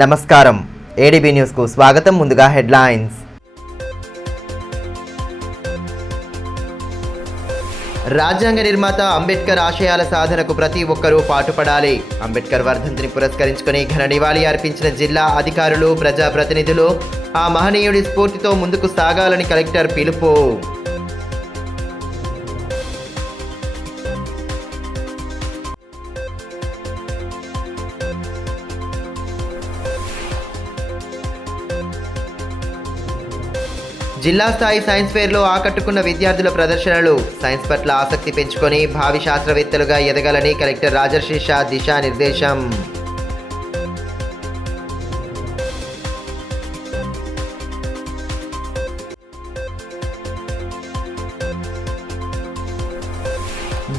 నమస్కారం ADB news కు స్వాగతం. ముందుగా హెడ్లైన్స్. రాజ్యాంగ నిర్మాత అంబేద్కర్ ఆశయాల సాధనకు ప్రతి ఒక్కరూ పాటుపడాలి. అంబేద్కర్ వర్ధంతిని పురస్కరించుకుని ఘన నివాళి అర్పించిన జిల్లా అధికారులు, ప్రజాప్రతినిధులు. ఆ మహనీయుడి స్ఫూర్తితో ముందుకు సాగాలని కలెక్టర్ పిలుపు. జిల్లా స్థాయి సైన్స్ ఫేర్లో ఆకట్టుకున్న విద్యార్థుల ప్రదర్శనలు. సైన్స్ పట్ల ఆసక్తి పెంచుకొని భావి శాస్త్రవేత్తలుగా ఎదగాలని కలెక్టర్ రాజర్షి షా దిశానిర్దేశం.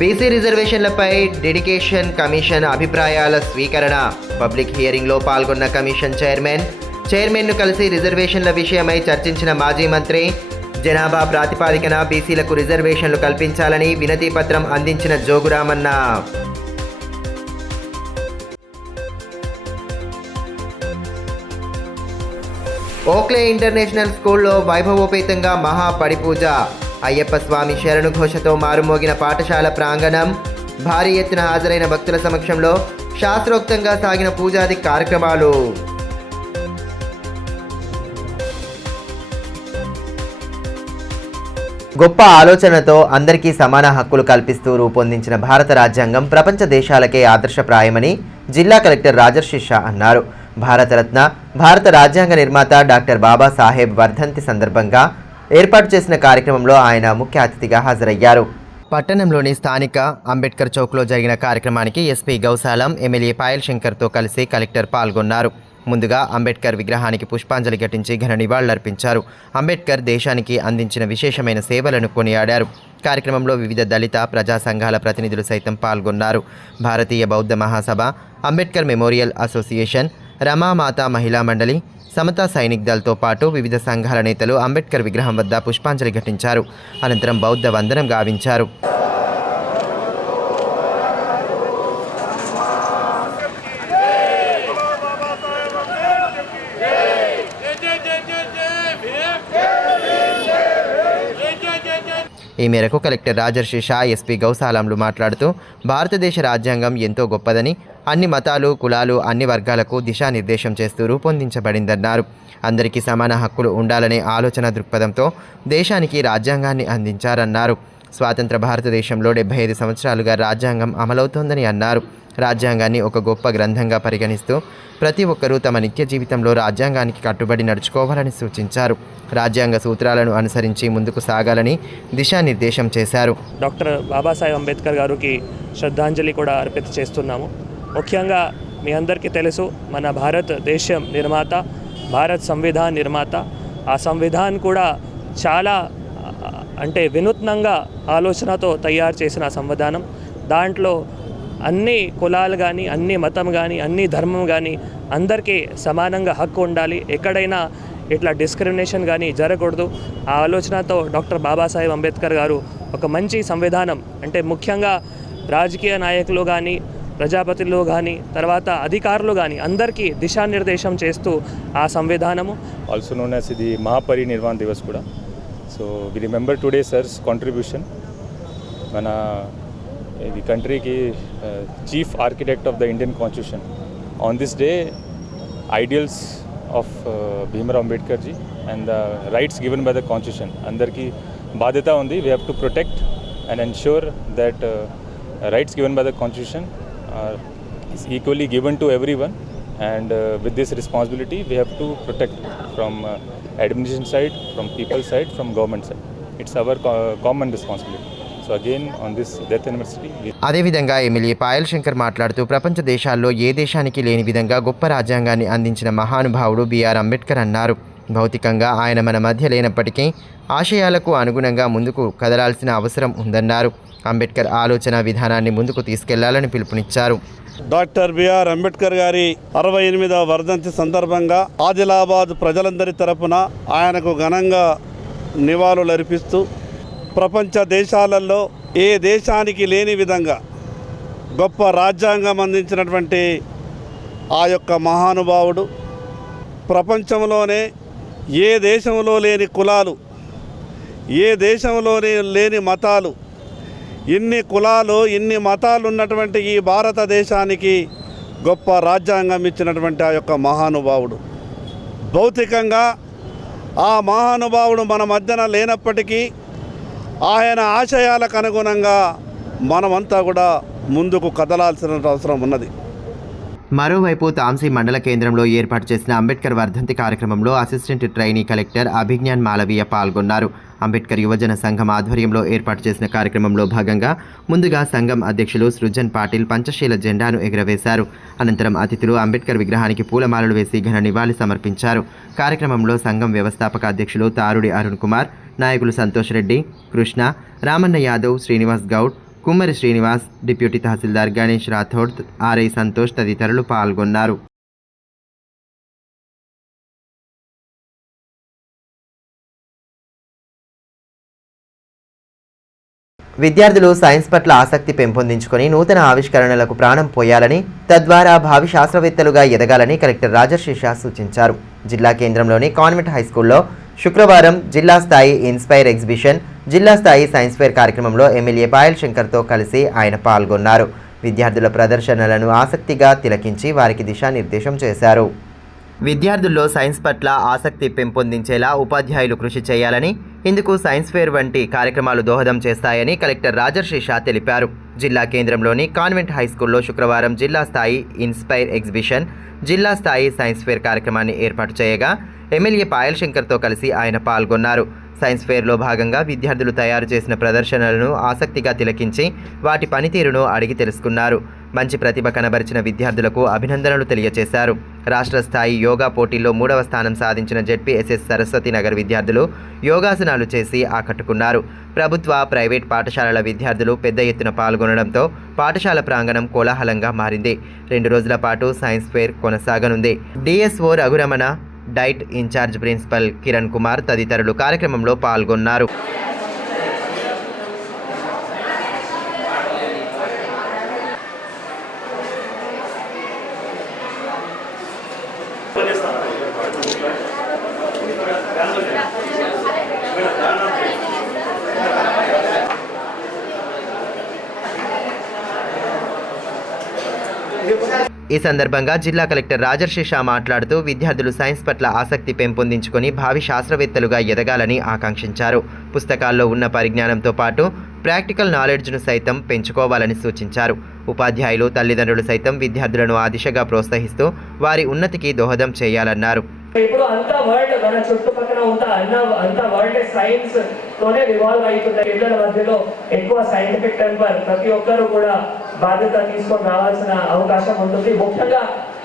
బీసీ రిజర్వేషన్లపై డెడికేషన్ కమిషన్ అభిప్రాయాల స్వీకరణ. పబ్లిక్ హియరింగ్లో పాల్గొన్న కమిషన్ చైర్మన్ను కలిసి రిజర్వేషన్ల విషయమై చర్చించిన మాజీ మంత్రి. జనాభా ప్రాతిపాదికన బీసీలకు రిజర్వేషన్లు కల్పించాలని వినతి పత్రం అందించిన జోగురామన్న. ఓక్లే ఇంటర్నేషనల్ స్కూల్లో వైభవోపేతంగా మహాపడిపూజ. అయ్యప్ప స్వామి శరణు ఘోషతో మారుమోగిన పాఠశాల ప్రాంగణం. భారీ ఎత్తున హాజరైన భక్తుల సమక్షంలో శాస్త్రోక్తంగా సాగిన పూజాది కార్యక్రమాలు. గొప్ప ఆలోచనతో అందరికీ సమాన హక్కులు కల్పిస్తూ రూపొందించిన భారత రాజ్యాంగం ప్రపంచ దేశాలకే ఆదర్శప్రాయమని జిల్లా కలెక్టర్ రాజర్షి షా అన్నారు. భారతరత్న, భారత రాజ్యాంగ నిర్మాత డాక్టర్ బాబాసాహెబ్ వర్ధంతి సందర్భంగా ఏర్పాటు చేసిన కార్యక్రమంలో ఆయన ముఖ్య అతిథిగా హాజరయ్యారు. పట్టణంలోని స్థానిక అంబేద్కర్ చౌక్లో జరిగిన కార్యక్రమానికి ఎస్పీ గౌసాలం, ఎమ్మెల్యే పాయల్ శంకర్తో కలిసి కలెక్టర్ పాల్గొన్నారు. ముందుగా అంబేద్కర్ విగ్రహానికి పుష్పాంజలి ఘటించి ఘన నివాళులర్పించారు. అంబేద్కర్ దేశానికి అందించిన విశేషమైన సేవలను కొనియాడారు. కార్యక్రమంలో వివిధ దళిత ప్రజా సంఘాల ప్రతినిధులు సైతం పాల్గొన్నారు. భారతీయ బౌద్ధ మహాసభ, అంబేద్కర్ మెమోరియల్ అసోసియేషన్, రమామాత మహిళా మండలి, సమతా సైనిక్ దళ్తో పాటు వివిధ సంఘాల నేతలు అంబేద్కర్ విగ్రహం వద్ద పుష్పాంజలి ఘటించారు. అనంతరం బౌద్ధ వందనం గావించారు. ఈ మేరకు కలెక్టర్ రాజర్షి షా, ఎస్పీ గౌసాలంలు మాట్లాడుతూ భారతదేశ రాజ్యాంగం ఎంతో గొప్పదని, అన్ని మతాలు, కులాలు, అన్ని వర్గాలకు దిశానిర్దేశం చేస్తూ రూపొందించబడిందన్నారు. అందరికీ సమాన హక్కులు ఉండాలనే ఆలోచన దృక్పథంతో దేశానికి రాజ్యాంగాన్ని అందించారన్నారు. స్వాతంత్ర భారతదేశంలో 75 సంవత్సరాలుగా రాజ్యాంగం అమలవుతోందని అన్నారు. రాజ్యాంగాన్ని ఒక గొప్ప గ్రంథంగా పరిగణిస్తూ ప్రతి ఒక్కరూ తమ నిత్య జీవితంలో రాజ్యాంగానికి కట్టుబడి నడుచుకోవాలని సూచించారు. రాజ్యాంగ సూత్రాలను అనుసరించి ముందుకు సాగాలని దిశానిర్దేశం చేశారు. డాక్టర్ బాబాసాహెబ్ అంబేద్కర్ గారికి శ్రద్ధాంజలి కూడా అర్పిత చేస్తున్నాము. ముఖ్యంగా మీ అందరికీ తెలుసు, మన భారతదేశం నిర్మాత, భారత్ సంవిధాన్ నిర్మాత. ఆ సంవిధాన్ కూడా చాలా వినూత్నంగా ఆలోచనతో తయారు చేసిన సంవిధానం. దాంట్లో అన్ని కులాలు కానీ, అన్ని మతం కానీ, అన్ని ధర్మం కానీ అందరికీ సమానంగా హక్కు ఉండాలి. ఎక్కడైనా ఇట్లా డిస్క్రిమినేషన్ కానీ జరగకూడదు. ఆ ఆలోచనతో డాక్టర్ బాబాసాహెబ్ అంబేద్కర్ గారు ఒక మంచి సంవిధానం, ముఖ్యంగా రాజకీయ నాయకులు కానీ, ప్రజాపతిలు కానీ, తర్వాత అధికారులు కానీ అందరికీ దిశానిర్దేశం చేస్తూ ఆ సంవిధానము. ఆల్సో నోన్ యాజ్ ఇది మహాపరినిర్వాణ్ దివస్ కూడా. So we remember today sir's contribution. మన the country ki chief architect of the Indian constitution. On this day, ideals of Bhimrao Ambedkar ji and the rights given by the constitution andarki బాధ్యత ఉంది. We have to protect and ensure that rights given by the constitution are is equally given to everyone, and with this responsibility we have to protect from administration side, from people side, from government side. It's our common responsibility. అదేవిధంగా MLA Payal Shankar మాట్లాడుతూ ప్రపంచ దేశాల్లో ఏ దేశానికి లేని విధంగా గొప్ప రాజ్యాంగాన్ని అందించిన మహానుభావుడు బిఆర్ అంబేద్కర్ అన్నారు. భౌతికంగా ఆయన మన మధ్య లేనప్పటికీ ఆశయాలకు అనుగుణంగా ముందుకు కదలాల్సిన అవసరం ఉందన్నారు. అంబేద్కర్ ఆలోచన విధానాన్ని ముందుకు తీసుకెళ్లాలని పిలుపునిచ్చారు. డాక్టర్ బిఆర్ అంబేద్కర్ గారి 68వ వర్ధంతి సందర్భంగా ఆదిలాబాద్ ప్రజలందరి తరపున ఆయనకు ఘనంగా నివాళులర్పిస్తూ ప్రపంచ దేశాలలో ఏ దేశానికి లేని విధంగా గొప్ప రాజ్యాంగం అందించినటువంటి ఆ యొక్క మహానుభావుడు ప్రపంచంలోనే ఏ దేశంలో లేని కులాలు, ఏ దేశంలోనే లేని మతాలు, ఇన్ని కులాలు ఇన్ని మతాలు ఉన్నటువంటి ఈ భారతదేశానికి గొప్ప రాజ్యాంగం ఇచ్చినటువంటి ఆ యొక్క మహానుభావుడు. భౌతికంగా ఆ మహానుభావుడు మన మధ్యన లేనప్పటికీ ఆయన ఆశయాలకు అనుగుణంగా మనమంతా కూడా ముందుకు కదలాల్సిన అవసరం ఉన్నది. మరోవైపు తాంసీ మండల కేంద్రంలో ఏర్పాటు చేసిన అంబేద్కర్ వర్ధంతి కార్యక్రమంలో assistant trainee collector Abhigyan Malaviya పాల్గొన్నారు. అంబేద్కర్ యువజన సంఘం ఆధ్వర్యంలో ఏర్పాటు చేసిన కార్యక్రమంలో భాగంగా ముందుగా సంఘం అధ్యక్షులు సృజన్ పాటిల్ పంచశీల జెండాను ఎగురవేశారు. అనంతరం అతిథులు అంబేద్కర్ విగ్రహానికి పూలమాలలు వేసి ఘన నివాళి సమర్పించారు. కార్యక్రమంలో సంఘం వ్యవస్థాపక అధ్యక్షులు తారుడి అరుణ్ కుమార్, నాయకులు సంతోష్ రెడ్డి, కృష్ణ, రామన్న యాదవ్, శ్రీనివాస్ గౌడ్, కుమ్మరి శ్రీనివాస్, డిప్యూటీ తహసీల్దార్ గణేష్ రాథోడ్, ఆర్ఐ సంతోష్ తదితరులు పాల్గొన్నారు. విద్యార్థులు సైన్స్ పట్ల ఆసక్తి పెంపొందించుకొని నూతన ఆవిష్కరణలకు ప్రాణం పోయాలని, తద్వారా భావి శాస్త్రవేత్తలుగా ఎదగాలని కలెక్టర్ రాజర్షి షా సూచించారు. జిల్లా కేంద్రంలోని కాన్వెంట్ హైస్కూల్లో శుక్రవారం జిల్లా స్థాయి ఇన్స్పైర్ ఎగ్జిబిషన్, జిల్లా స్థాయి సైన్స్ ఫేర్ కార్యక్రమంలో ఎమ్మెల్యే పాయల్ శంకర్తో కలిసి ఆయన పాల్గొన్నారు. విద్యార్థుల ప్రదర్శనలను ఆసక్తిగా తిలకించి వారికి దిశానిర్దేశం చేశారు. విద్యార్థుల్లో సైన్స్ పట్ల ఆసక్తి పెంపొందించేలా ఉపాధ్యాయులు కృషి చేయాలని, ఇందుకు సైన్స్ ఫేర్ వంటి కార్యక్రమాలు దోహదం చేస్తాయని కలెక్టర్ రాజర్షి షా తెలిపారు. జిల్లా కేంద్రంలోని కాన్వెంట్ హైస్కూల్లో శుక్రవారం జిల్లా స్థాయి ఇన్స్పైర్ ఎగ్జిబిషన్, జిల్లా స్థాయి సైన్స్ ఫేర్ కార్యక్రమాన్ని ఏర్పాటు చేయగా ఎమ్మెల్యే పాయల్ శంకర్తో కలిసి ఆయన పాల్గొన్నారు. సైన్స్ ఫేర్లో భాగంగా విద్యార్థులు తయారు చేసిన ప్రదర్శనలను ఆసక్తిగా తిలకించి వాటి పనితీరును అడిగి తెలుసుకున్నారు. మంచి ప్రతిభ కనబరిచిన విద్యార్థులకు అభినందనలు తెలియజేశారు. రాష్ట్ర స్థాయి యోగా పోటీల్లో 3వ స్థానం సాధించిన జెడ్పీఎస్ఎస్ సరస్వతి నగర్ విద్యార్థులు యోగాసనాలు చేసి ఆకట్టుకున్నారు. ప్రభుత్వ, ప్రైవేట్ పాఠశాలల విద్యార్థులు పెద్ద ఎత్తున పాల్గొనడంతో పాఠశాల ప్రాంగణం కోలాహలంగా మారింది. 2 రోజుల పాటు సైన్స్ ఫేర్ కొనసాగనుంది. DSO Raghuramana, DIET in charge principal Kiran Kumar తదితరులు కార్యక్రమంలో పాల్గొన్నారు. ఈ సందర్భంగా జిల్లా కలెక్టర్ రాజర్షి షా మాట్లాడుతూ విద్యార్థులు సైన్స్ పట్ల ఆసక్తి పెంపొందించుకొని భావి శాస్త్రవేత్తలుగా ఎదగాలని ఆకాంక్షించారు. పుస్తకాల్లో ఉన్న పరిజ్ఞానంతో పాటు ప్రాక్టికల్ నాలెడ్జ్ను సైతం పెంచుకోవాలని సూచించారు. ఉపాధ్యాయులు, తల్లిదండ్రులు సైతం విద్యార్థులను ఆ దిశగా ప్రోత్సహిస్తూ వారి ఉన్నతికి దోహదం చేయాలన్నారు. ఇప్పుడు అంతా వరల్డ్ మన చుట్టుపక్కల అంతా వరల్డ్ సైన్స్ తోనే రివాల్వ్ అవుతుంది. పిల్లల మధ్యలో ఎక్కువ సైంటిఫిక్ టెంపర్, ప్రతి ఒక్కరు కూడా బాధ్యత తీసుకొని రావాల్సిన అవకాశం ఉంటుంది. ముఖ్యంగా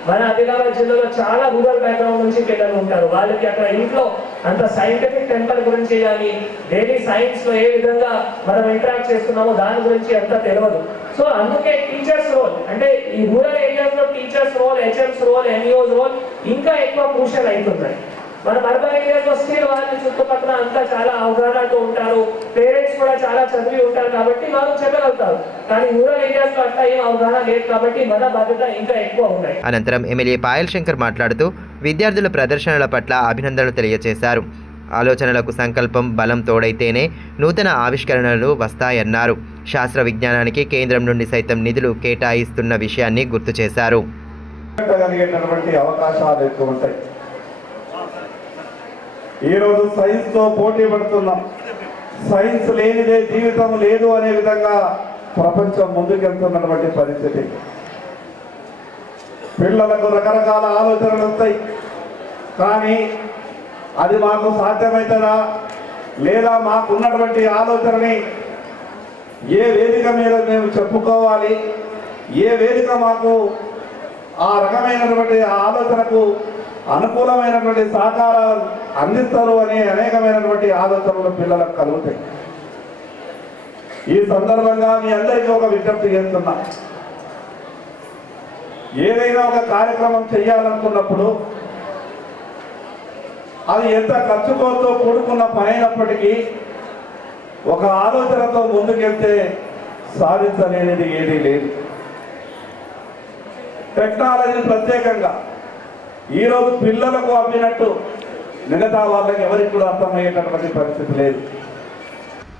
మన ఆదిలాబాద్ జిల్లాలో చాలా రూరల్ బ్యాక్గ్రౌండ్ నుంచి పిల్లలు ఉంటారు. వాళ్ళకి అక్కడ ఇంట్లో అంత సైంటిఫిక్ టెంపర్ గురించి కానీ డైలీ సైన్స్ లో ఏ విధంగా మనం ఇంటరాక్ట్ చేస్తున్నామో దాని గురించి అంత తెలియదు. సో అందుకే టీచర్స్ రోల్, అంటే ఈ రూరల్ ఏరియాస్ లో teachers role, HMs role, NEOs role ఇంకా ఎక్కువ క్రూషియల్ అవుతున్నాయి. మన అర్బన్ ఏరియాస్ లో స్టిల్ వాళ్ళ చుట్టుపక్కల అంతా చాలా అవగాహనతో ఉంటారు, పేరెంట్స్ కూడా చాలా చదివి ఉంటారు కాబట్టి వాళ్ళు చెప్పగలుగుతారు. కానీ రూరల్ ఏరియాస్ లో అట్లా ఏం అవగాహన లేదు కాబట్టి మన బాధ్యత ఇంకా ఎక్కువ ఉన్నాయి. అనంతరం ఎమ్మెల్యే పాయల్ శంకర్ మాట్లాడుతూ విద్యార్థుల ప్రదర్శనల పట్ల అభినందనలు తెలియజేశారు. ఆలోచనలకు సంకల్పం, బలం తోడైతేనే నూతన ఆవిష్కరణలు వస్తాయన్నారు. శాస్త్ర విజ్ఞానానికి కేంద్రం నుండి సైతం నిధులు కేటాయిస్తున్న విషయాన్ని గుర్తు చేశారు. ఈరోజు సైన్స్తో పోటీ పడుతున్నాం. సైన్స్ లేనిదే జీవితం లేదు అనే విధంగా ప్రపంచం ముందుకెళ్తున్నటువంటి పరిస్థితి. పిల్లలకు రకరకాల ఆలోచనలు వస్తాయి, కానీ అది మాకు సాధ్యమవుతుందా లేదా మాకున్నటువంటి ఆలోచనని ఏ వేదిక మీద మేము చెప్పుకోవాలి, ఏ వేదిక మాకు ఆ రకమైనటువంటి ఆలోచనకు అనుకూలమైనటువంటి సహకారాలు అందిస్తారు అనే అనేకమైనటువంటి ఆలోచనలు పిల్లలకు కలుగుతాయి. ఈ సందర్భంగా మీ అందరికీ ఒక విజ్ఞప్తి చేస్తున్నా, ఏదైనా ఒక కార్యక్రమం చేయాలనుకున్నప్పుడు అది ఎంత ఖర్చుతో కూడుకున్న పనైనప్పటికీ ఒక ఆలోచనతో ముందుకెళ్తే సాధించలేనిది ఏదీ లేదు. టెక్నాలజీ ప్రత్యేకంగా ఈరోజు పిల్లలకు అమ్మినట్టు మిగతా వాళ్ళకి ఎవరికి కూడా అర్థమయ్యేటటువంటి పరిస్థితి లేదు.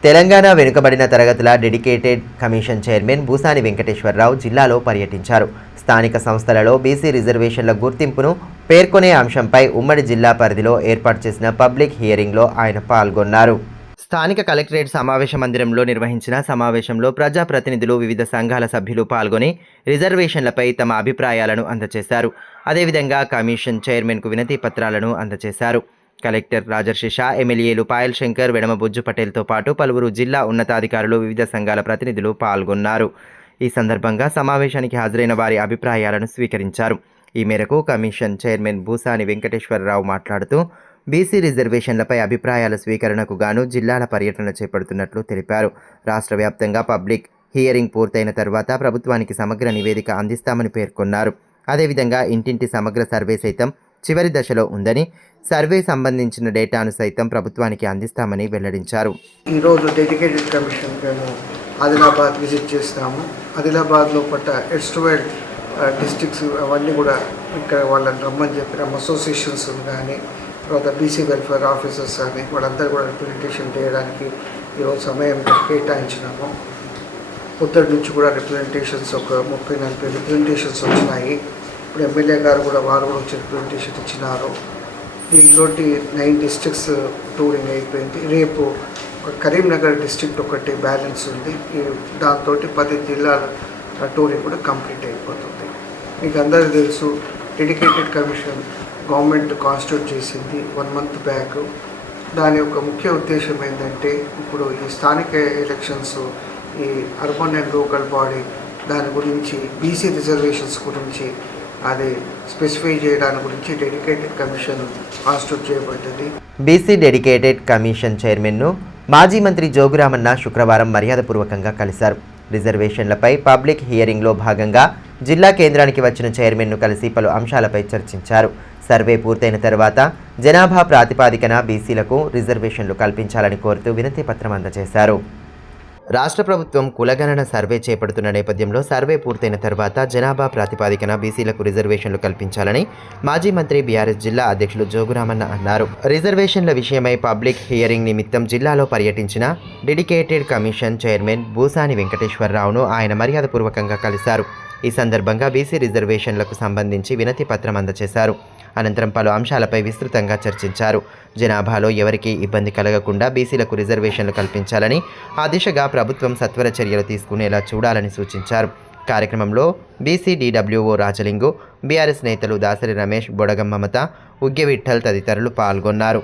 తెలంగాణ వెనుకబడిన తరగతుల dedicated commission chairman Bhusani Venkateswararao జిల్లాలో పర్యటించారు. స్థానిక సంస్థలలో బీసీ రిజర్వేషన్ల గుర్తింపును పేర్కొనే అంశంపై ఉమ్మడి జిల్లా పరిధిలో ఏర్పాటు చేసిన పబ్లిక్ హియరింగ్లో ఆయన పాల్గొన్నారు. స్థానిక కలెక్టరేట్ సమావేశ మందిరంలో నిర్వహించిన సమావేశంలో ప్రజాప్రతినిధులు, వివిధ సంఘాల సభ్యులు పాల్గొని రిజర్వేషన్లపై తమ అభిప్రాయాలను అందజేశారు. అదేవిధంగా కమిషన్ చైర్మన్కు వినతి పత్రాలను అందజేశారు. కలెక్టర్ రాజర్షి షా, ఎమ్మెల్యేలు పాయల్ శంకర్, వెడమ బుజ్జు పటేల్తో పాటు పలువురు జిల్లా ఉన్నతాధికారులు, వివిధ సంఘాల ప్రతినిధులు పాల్గొన్నారు. ఈ సందర్భంగా సమావేశానికి హాజరైన వారి అభిప్రాయాలను స్వీకరించారు. ఈ మేరకు కమిషన్ చైర్మన్ భూసాని వెంకటేశ్వరరావు మాట్లాడుతూ బీసీ రిజర్వేషన్లపై అభిప్రాయాల స్వీకరణకు గాను జిల్లాల పర్యటన చేపడుతున్నట్లు తెలిపారు. రాష్ట్ర వ్యాప్తంగా పబ్లిక్ హియరింగ్ పూర్తయిన తర్వాత ప్రభుత్వానికి సమగ్ర నివేదిక అందిస్తామని పేర్కొన్నారు. అదేవిధంగా ఇంటింటి సమగ్ర సర్వే సైతం చివరి దశలో ఉందని, సర్వే సంబంధించిన డేటాను సైతం ప్రభుత్వానికి అందిస్తామని వెల్లడించారు. ఈరోజు డెడికేటెడ్ కమిషన్ మేము ఆదిలాబాద్ విజిట్ చేస్తాము. ఆదిలాబాద్లో పట్ట ఎస్టువైడ్ డిస్ట్రిక్ట్స్ అవన్నీ కూడా ఇక్కడ వాళ్ళని రమ్మని చెప్పిన అసోసియేషన్స్ కానీ, తర్వాత బీసీ వెల్ఫేర్ ఆఫీసర్స్ కానీ వాళ్ళందరూ కూడా రిప్రజెంటేషన్ చేయడానికి ఈరోజు సమయం కేటాయించినాము. పొద్దుటి నుంచి కూడా రిప్రజెంటేషన్స్ ఒక 30-40 రిప్రజెంటేషన్స్ వచ్చినాయి. ఇప్పుడు ఎమ్మెల్యే గారు కూడా వారు కూడా వచ్చి రిప్రజెంటేషన్ ఇచ్చినారు. దీంతో 9 డిస్ట్రిక్ట్స్ టూరింగ్ అయిపోయింది. రేపు కరీంనగర్ డిస్ట్రిక్ట్ ఒకటి బ్యాలెన్స్ ఉంది. దాంతో 10 జిల్లాల టూరింగ్ కూడా కంప్లీట్ అయిపోతుంది. మీకు అందరికీ తెలుసు, డెడికేటెడ్ కమిషన్ గవర్నమెంట్ కాన్స్టిట్యూట్ చేసింది 1 మంత్ బ్యాక్. దాని యొక్క ముఖ్య ఉద్దేశం ఏంటంటే, ఇప్పుడు ఈ స్థానిక ఎలక్షన్స్, ఈ అర్బన్ అండ్ లోకల్ బాడీ దాని గురించి బీసీ రిజర్వేషన్స్ గురించి అది స్పెసిఫై చేయడానికి గురించి డెడికేటెడ్ కమిషన్ కాన్స్టిట్యూట్ చేయబడ్డది. బీసీ డెడికేటెడ్ కమిషన్ చైర్మన్ను మాజీ మంత్రి జోగురామన్న శుక్రవారం మర్యాదపూర్వకంగా కలిశారు. రిజర్వేషన్లపై పబ్లిక్ హియరింగ్లో భాగంగా జిల్లా కేంద్రానికి వచ్చిన చైర్మన్ను కలిసి పలు అంశాలపై చర్చించారు. సర్వే పూర్తయిన తర్వాత జనాభా ప్రాతిపాదికన బీసీలకు రిజర్వేషన్లు కల్పించాలని కోరుతూ వినతి పత్రం అందజేశారు. రాష్ట్ర ప్రభుత్వం కులగణన సర్వే చేపడుతున్న నేపథ్యంలో సర్వే పూర్తయిన తర్వాత జనాభా ప్రాతిపాదికన బీసీలకు రిజర్వేషన్లు కల్పించాలని మాజీ మంత్రి బీఆర్ఎస్ జిల్లా అధ్యక్షులు జోగురామన్న అన్నారు. రిజర్వేషన్ల విషయమై పబ్లిక్ హియరింగ్ నిమిత్తం జిల్లాలో పర్యటించిన డెడికేటెడ్ కమిషన్ చైర్మన్ భూసాని వెంకటేశ్వరరావును ఆయన మర్యాదపూర్వకంగా కలిశారు. ఈ సందర్భంగా బీసీ రిజర్వేషన్లకు సంబంధించి వినతి పత్రం అందజేశారు. అనంతరం పలు అంశాలపై విస్తృతంగా చర్చించారు. జనాభాలో ఎవరికీ ఇబ్బంది కలగకుండా బీసీలకు రిజర్వేషన్లు కల్పించాలని, ఆ దిశగా ప్రభుత్వం సత్వర చర్యలు తీసుకునేలా చూడాలని సూచించారు. కార్యక్రమంలో బీసీ డీడబ్ల్యూఓ రాజలింగు, బీఆర్ఎస్ నేతలు దాసరి రమేష్, బొడగం మమత, ఉగ్గే విఠల్ తదితరులు పాల్గొన్నారు.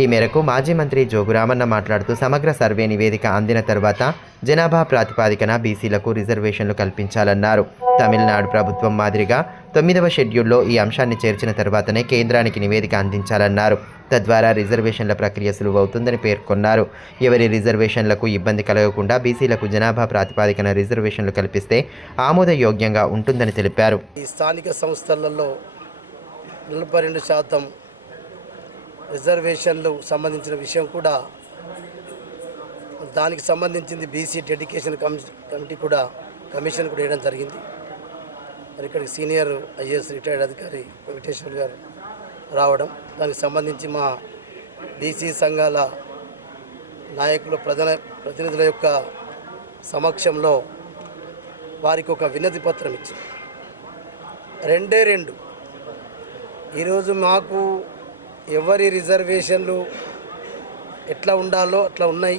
ఈ మేరకు మాజీ మంత్రి జోగురామన్న మాట్లాడుతూ సమగ్ర సర్వే నివేదిక అందిన తర్వాత జనాభా ప్రాతిపాదికన బీసీలకు రిజర్వేషన్లు కల్పించాలన్నారు. తమిళనాడు ప్రభుత్వం మాదిరిగా 9వ షెడ్యూల్లో ఈ అంశాన్ని చేర్చిన తర్వాతనే కేంద్రానికి నివేదిక అందించాలన్నారు. తద్వారా రిజర్వేషన్ల ప్రక్రియ సులువవుతుందని పేర్కొన్నారు. ఎవరి రిజర్వేషన్లకు ఇబ్బంది కలగకుండా బీసీలకు జనాభా ప్రాతిపాదికన రిజర్వేషన్లు కల్పిస్తే ఆమోదయోగ్యంగా ఉంటుందని తెలిపారు. ఈ స్థానిక సంస్థలలో 42% రిజర్వేషన్లు సంబంధించిన విషయం కూడా, దానికి సంబంధించింది బీసీ డెడికేషన్ కమిటీ కూడా కమిషన్ కూడా వేయడం జరిగింది. మరి ఇక్కడికి సీనియర్ ఐఏఎస్ రిటైర్డ్ అధికారి వెంకటేశ్వర్ గారు రావడం, దానికి సంబంధించి మా బీసీ సంఘాల నాయకుల ప్రతినిధుల యొక్క సమక్షంలో వారికి ఒక వినతి పత్రం ఇచ్చింది. 2 ఈరోజు మాకు ఎవరి రిజర్వేషన్లు ఎట్లా ఉండాలో అట్లా ఉన్నాయి.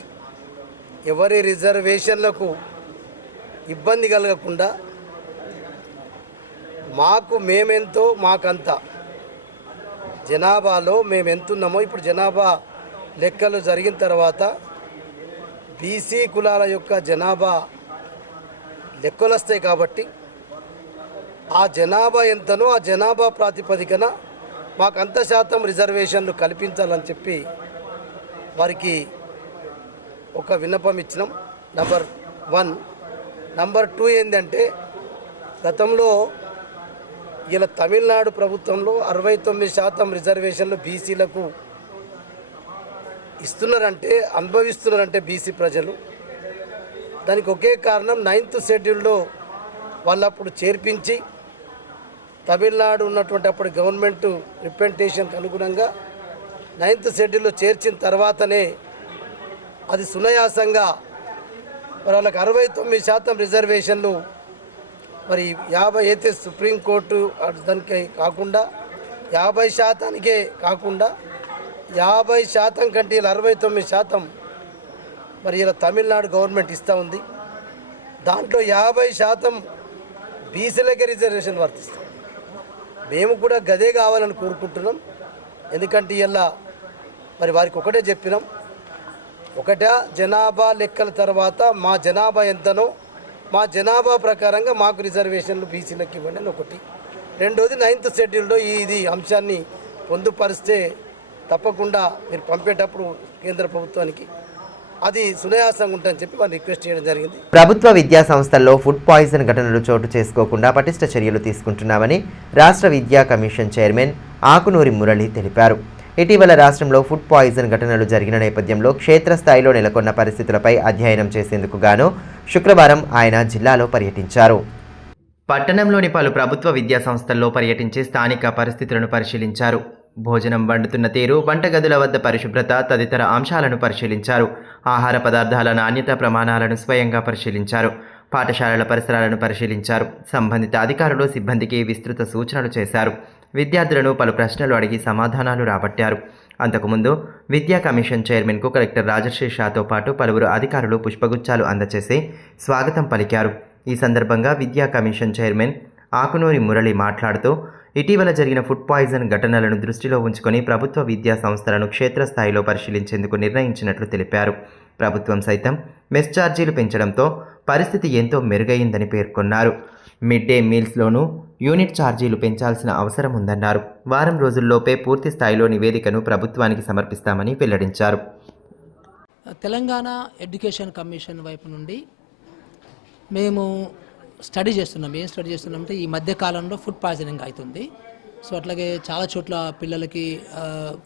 ఎవరి రిజర్వేషన్లకు ఇబ్బంది కలగకుండా మాకు మేమెంతో మాకంతా జనాభాలో మేము ఎంతున్నామో, ఇప్పుడు జనాభా లెక్కలు జరిగిన తర్వాత బీసీ కులాల యొక్క జనాభా లెక్కలు వస్తాయి. కాబట్టి ఆ జనాభా ఎంతనో ఆ జనాభా ప్రాతిపదికన మాకు అంత శాతం రిజర్వేషన్లు కల్పించాలని చెప్పి వారికి ఒక విన్నపం ఇచ్చినాం. నంబర్ 1. నంబర్ 2 ఏంటంటే, గతంలో ఇలా తమిళనాడు ప్రభుత్వంలో 69% రిజర్వేషన్లు బీసీలకు ఇస్తున్నారంటే, అనుభవిస్తున్నారంటే బీసీ ప్రజలు. దానికి ఒకే కారణం 9th షెడ్యూల్లో వాళ్ళప్పుడు చేర్పించి తమిళనాడు ఉన్నటువంటి అప్పుడు గవర్నమెంట్ రిప్రజెంటేషన్కి అనుగుణంగా 9th షెడ్యూల్లో చేర్చిన తర్వాతనే అది సునాయాసంగా మరి వాళ్ళకి 69% రిజర్వేషన్లు మరి 50 అయితే సుప్రీంకోర్టు దానికి కాకుండా 50%కే కాకుండా 50% కంటే 69% మరి ఇలా తమిళనాడు గవర్నమెంట్ ఇస్తూ ఉంది. దాంట్లో 50% బీసీలకే రిజర్వేషన్ వర్తిస్తాం. మేము కూడా గదే కావాలని కోరుకుంటున్నాం. ఎందుకంటే ఇలా మరి వారికి ఒకటే చెప్పినాం, ఒకటా జనాభా లెక్కల తర్వాత మా జనాభా ఎంతనో మా జనాభా ప్రకారంగా మాకు రిజర్వేషన్లు బీసీలకు ఇవ్వండి అని ఒకటి. రెండోది 9th షెడ్యూల్లో ఇది అంశాన్ని పొందుపరిస్తే తప్పకుండా మీరు పంపేటప్పుడు కేంద్ర ప్రభుత్వానికి అది సునాయాసంగా ఉంటుందని చెప్పి వారిని రిక్వెస్ట్ చేయడం జరిగింది. ప్రభుత్వ విద్యా సంస్థల్లో ఫుడ్ పాయిజన్ ఘటనలు చోటు చేసుకోకుండా పటిష్ట చర్యలు తీసుకుంటున్నామని రాష్ట్ర విద్యా కమిషన్ చైర్మన్ ఆకునూరి మురళి తెలిపారు. ఇటీవల రాష్ట్రంలో ఫుడ్ పాయిజన్ ఘటనలు జరిగిన నేపథ్యంలో క్షేత్రస్థాయిలో నెలకొన్న పరిస్థితులపై అధ్యయనం చేసేందుకు గాను శుక్రవారం ఆయన జిల్లాలో పర్యటించారు. పట్టణంలోని పలు ప్రభుత్వ విద్యా సంస్థల్లో పర్యటించి స్థానిక పరిస్థితులను పరిశీలించారు. భోజనం వండుతున్న తీరు, వంటగదుల వద్ద పరిశుభ్రత తదితర అంశాలను పరిశీలించారు. ఆహార పదార్థాల నాణ్యత ప్రమాణాలను స్వయంగా పరిశీలించారు. పాఠశాలల పరిసరాలను పరిశీలించారు. సంబంధిత అధికారులు సిబ్బందికి విస్తృత సూచనలు చేశారు. విద్యార్థులను పలు ప్రశ్నలు అడిగి సమాధానాలు రాబట్టారు. అంతకుముందు విద్యా కమిషన్ చైర్మన్కు కలెక్టర్ రాజర్షిషాతో పాటు పలువురు అధికారులు పుష్పగుచ్చాలు అందజేసి స్వాగతం పలికారు. ఈ సందర్భంగా విద్యా కమిషన్ చైర్మన్ ఆకునూరి మురళి మాట్లాడుతూ ఇటీవల జరిగిన ఫుడ్ పాయిజన్ ఘటనలను దృష్టిలో ఉంచుకొని ప్రభుత్వ విద్యా సంస్థలను క్షేత్రస్థాయిలో పరిశీలించేందుకు నిర్ణయించినట్లు తెలిపారు. ప్రభుత్వం సైతం మెస్ ఛార్జీలు పెంచడంతో పరిస్థితి ఎంతో మెరుగైందని పేర్కొన్నారు. మిడ్ డే మీల్స్లోనూ యూనిట్ ఛార్జీలు పెంచాల్సిన అవసరం ఉందన్నారు. వారం రోజుల్లోపే పూర్తి స్థాయిలో నివేదికను ప్రభుత్వానికి సమర్పిస్తామని వెల్లడించారు. తెలంగాణ ఎడ్యుకేషన్ కమిషన్ వైపు నుండి మేము స్టడీ చేస్తున్నాం. ఏం స్టడీ చేస్తున్నామంటే ఈ మధ్య కాలంలో ఫుడ్ పాయిజనింగ్ అవుతుంది. సో అట్లాగే చాలా చోట్ల పిల్లలకి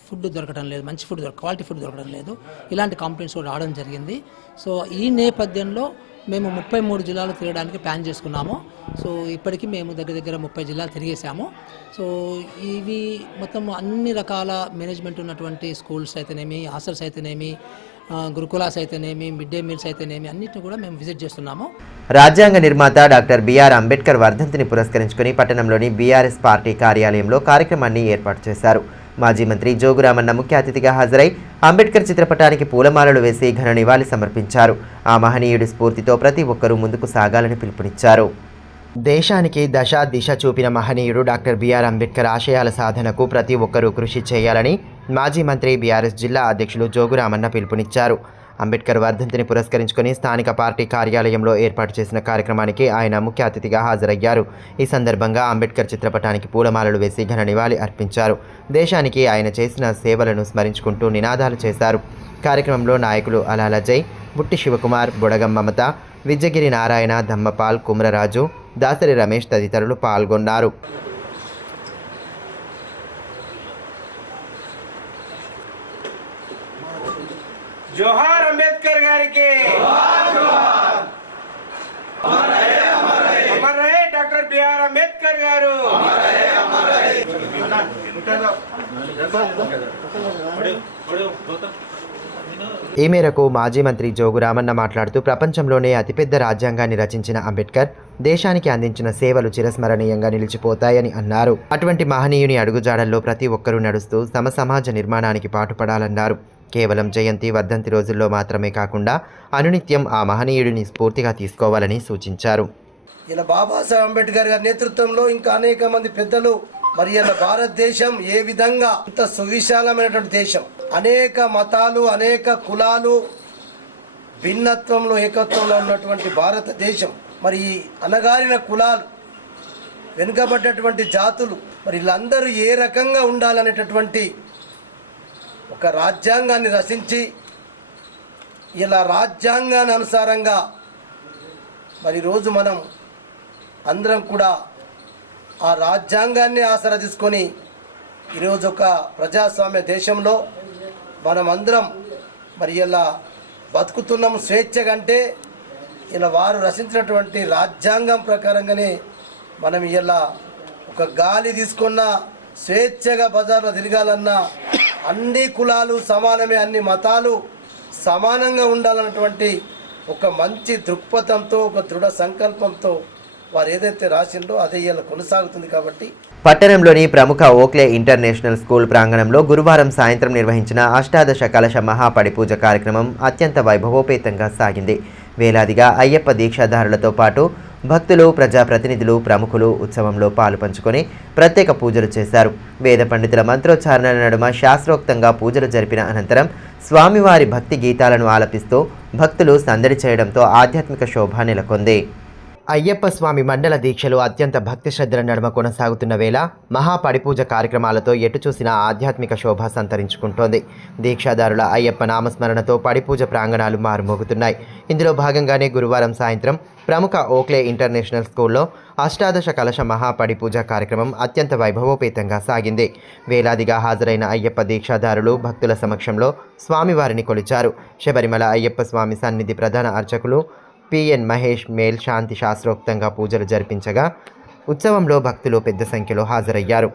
ఫుడ్ దొరకడం లేదు, మంచి ఫుడ్ క్వాలిటీ ఫుడ్ దొరకడం లేదు. ఇలాంటి కంప్లైంట్స్ కూడా రావడం జరిగింది. సో ఈ నేపథ్యంలో మేము 33 జిల్లాలు తిరగడానికి ప్లాన్ చేసుకున్నాము. సో ఇప్పటికీ మేము దగ్గర 30 జిల్లాలు తిరిగేసాము. సో ఇవి మొత్తం అన్ని రకాల మేనేజ్మెంట్ ఉన్నటువంటి స్కూల్స్ అయితేనేమి, హాస్టల్స్ అయితేనేమి, గురుకులాస్ అయితేనేమి, మిడ్ డే మీల్స్ అయితేనేమి అన్నిటిని కూడా మేము విజిట్ చేస్తున్నాము. రాజ్యాంగ నిర్మాత డాక్టర్ బిఆర్ అంబేద్కర్ వర్ధంతిని పురస్కరించుకుని పట్టణంలోని బీఆర్ఎస్ పార్టీ కార్యాలయంలో కార్యక్రమాన్ని ఏర్పాటు చేశారు. మాజీ మంత్రి జోగురామన్న ముఖ్య అతిథిగా హాజరై అంబేద్కర్ చిత్రపటానికి పూలమాలలు వేసి ఘన నివాళి సమర్పించారు. ఆ మహనీయుడి స్ఫూర్తితో ప్రతి ఒక్కరూ ముందుకు సాగాలని పిలుపునిచ్చారు. దేశానికి దశ దిశ చూపిన మహనీయుడు డాక్టర్ బిఆర్ అంబేద్కర్ ఆశయాల సాధనకు ప్రతి ఒక్కరూ కృషి చేయాలని మాజీ మంత్రి బీఆర్ఎస్ జిల్లా అధ్యక్షులు జోగురామన్న పిలుపునిచ్చారు. అంబేద్కర్ వర్ధంతిని పురస్కరించుకొని స్థానిక పార్టీ కార్యాలయంలో ఏర్పాటు చేసిన కార్యక్రమానికి ఆయన ముఖ్య అతిథిగా హాజరయ్యారు. ఈ సందర్భంగా అంబేద్కర్ చిత్రపటానికి పూలమాలలు వేసి ఘన నివాళి అర్పించారు. దేశానికి ఆయన చేసిన సేవలను స్మరించుకుంటూ నినాదాలు చేశారు. కార్యక్రమంలో నాయకులు అలాల జై, బుట్టి శివకుమార్, బుడగం మమత, విద్యగిరి నారాయణ, ధమ్మపాల్, కుమ్రరాజు, దాసరి రమేష్ తదితరులు పాల్గొన్నారు. జోహార్ అంబేద్కర్ గారికి, అమర్ రహే డాక్టర్ బిఆర్ అంబేద్కర్ గారు. ఈ మేరకు మాజీ మంత్రి జోగురామన్న మాట్లాడుతూ ప్రపంచంలోనే అతిపెద్ద రాజ్యాంగాన్ని రచించిన అంబేద్కర్ దేశానికి అందించిన సేవలు చిరస్మరణీయంగా నిలిచిపోతాయని అన్నారు. అటువంటి మహనీయుని అడుగుజాడల్లో ప్రతి ఒక్కరూ నడుస్తూ తమ సమాజ నిర్మాణానికి పాటుపడాలన్నారు. కేవలం జయంతి, వర్ధంతి రోజుల్లో మాత్రమే కాకుండా అనునిత్యం ఆ మహనీయుడిని స్ఫూర్తిగా తీసుకోవాలని సూచించారు. ఇలా బాబాసాహెబ్ అంబేద్కర్ గారి నేతృత్వంలో ఇంకా అనేక మంది పెద్దలు మరి ఇలా భారతదేశం ఏ విధంగా ఇంత సువిశాలమైనటువంటి దేశం, అనేక మతాలు, అనేక కులాలు భిన్నత్వంలో ఏకత్వంలో ఉన్నటువంటి భారతదేశం, మరి అణగారిన కులాలు, వెనుకబడ్డటువంటి జాతులు, మరి వీళ్ళందరూ ఏ రకంగా ఉండాలనేటటువంటి ఒక రాజ్యాంగాన్ని రచించి ఇలా రాజ్యాంగాన్ని అనుసారంగా మరి రోజు మనం అందరం కూడా ఆ రాజ్యాంగాన్ని ఆసరా తీసుకొని ఈరోజు ఒక ప్రజాస్వామ్య దేశంలో మనం అందరం మరి ఇలా బతుకుతున్నాం. స్వేచ్ఛ కంటే ఇలా వారు రచించినటువంటి రాజ్యాంగం ప్రకారంగానే మనం ఇలా ఒక గాలి తీసుకున్న స్వేచ్ఛగా బజార్లో తిరగాలన్నా అన్ని కులాలు సమానమే, అన్ని మతాలు సమానంగా ఉండాలన్నటువంటి ఒక మంచి దృక్పథంతో, ఒక దృఢ సంకల్పంతో వారు ఏదైతే రాసిండ్రో అదే ఇలా కొనసాగుతుంది. కాబట్టి పట్టణంలోని ప్రముఖ ఓక్లే ఇంటర్నేషనల్ స్కూల్ ప్రాంగణంలో గురువారం సాయంత్రం నిర్వహించిన అష్టాదశ కలశ మహాపడిపూజ కార్యక్రమం అత్యంత వైభవోపేతంగా సాగింది. వేలాదిగా అయ్యప్ప దీక్షాధారులతో పాటు భక్తులు, ప్రజాప్రతినిధులు, ప్రముఖులు ఉత్సవంలో పాలు పంచుకొని ప్రత్యేక పూజలు చేశారు. వేద పండితుల మంత్రోచ్చారణల నడుమ శాస్త్రోక్తంగా పూజలు జరిపిన అనంతరం స్వామివారి భక్తి గీతాలను ఆలపిస్తూ భక్తులు సందడి చేయడంతో ఆధ్యాత్మిక శోభ నెలకొంది. అయ్యప్ప స్వామి మండల దీక్షలు అత్యంత భక్తి శ్రద్ధల నడుమ కొనసాగుతున్న వేళ మహాపడిపూజ కార్యక్రమాలతో ఎటు చూసిన ఆధ్యాత్మిక శోభ సంతరించుకుంటోంది. దీక్షాదారుల అయ్యప్ప నామస్మరణతో పడిపూజ ప్రాంగణాలు మారుమోగుతున్నాయి. ఇందులో భాగంగానే గురువారం సాయంత్రం ప్రముఖ ఓక్లే ఇంటర్నేషనల్ స్కూల్లో అష్టాదశ కలశ మహాపడిపూజ కార్యక్రమం అత్యంత వైభవోపేతంగా సాగింది. వేలాదిగా హాజరైన అయ్యప్ప దీక్షాదారులు భక్తుల సమక్షంలో స్వామివారిని కొలిచారు. శబరిమల అయ్యప్ప స్వామి సన్నిధి ప్రధాన అర్చకులు పిఎన్ మహేష్ మేల్ శాంతి శాస్త్రోక్తంగా పూజలు జరిపించగా ఉత్సవంలో భక్తులు పెద్ద సంఖ్యలో హాజరయ్యారు.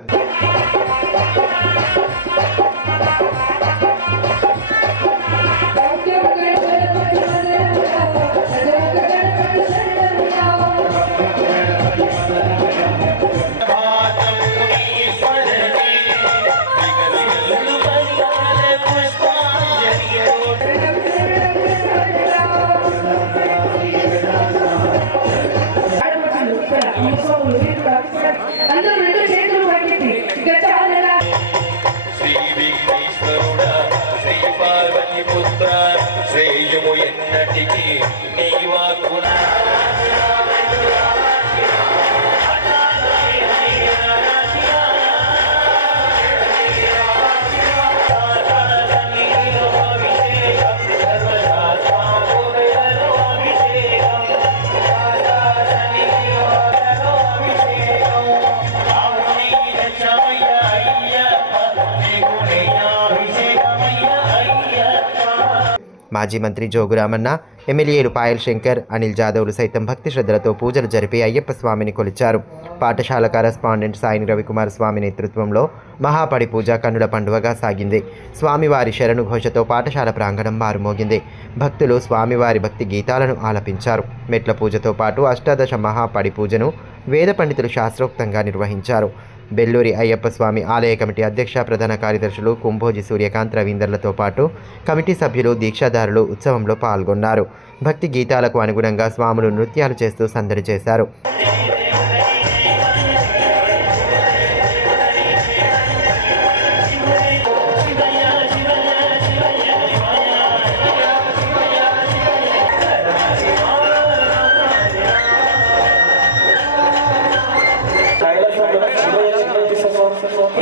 మాజీ మంత్రి జోగురామన్న, ఎమ్మెల్యేలు పాయల్ శంకర్, అనిల్ జాదవ్లు సైతం భక్తి శ్రద్ధలతో పూజలు జరిపి అయ్యప్ప స్వామిని కొలిచారు. పాఠశాల కరెస్పాండెంట్ సాయిని రవికుమార్ స్వామి నేతృత్వంలో మహాపడి పూజ కన్నుల పండువగా సాగింది. స్వామివారి శరణు ఘోషతో పాఠశాల ప్రాంగణం మారుమోగింది. భక్తులు స్వామివారి భక్తి గీతాలను ఆలపించారు. మెట్ల పూజతో పాటు అష్టాదశ మహాపడి పూజను వేద పండితులు శాస్త్రోక్తంగా నిర్వహించారు. బెల్లూరి అయ్యప్ప స్వామి ఆలయ కమిటీ అధ్యక్ష, ప్రధాన కార్యదర్శులు కుంభోజి సూర్యకాంత్, రవీందర్లతో పాటు కమిటీ సభ్యులు, దీక్షాదారులు ఉత్సవంలో పాల్గొన్నారు. భక్తి గీతాలకు అనుగుణంగా స్వాములు నృత్యాలు చేస్తూ సందడి చేశారు.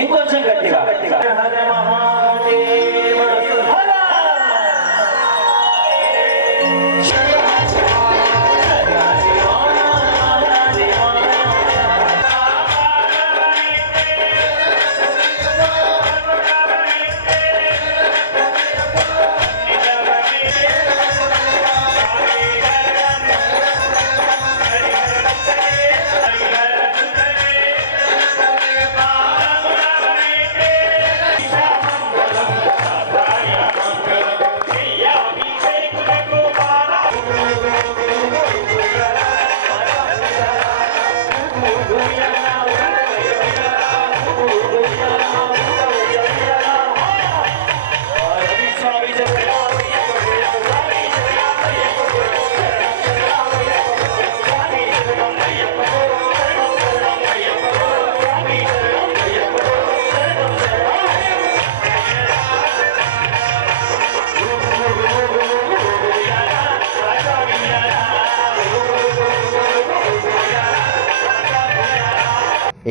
ఇంకొంచెం గట్టిగా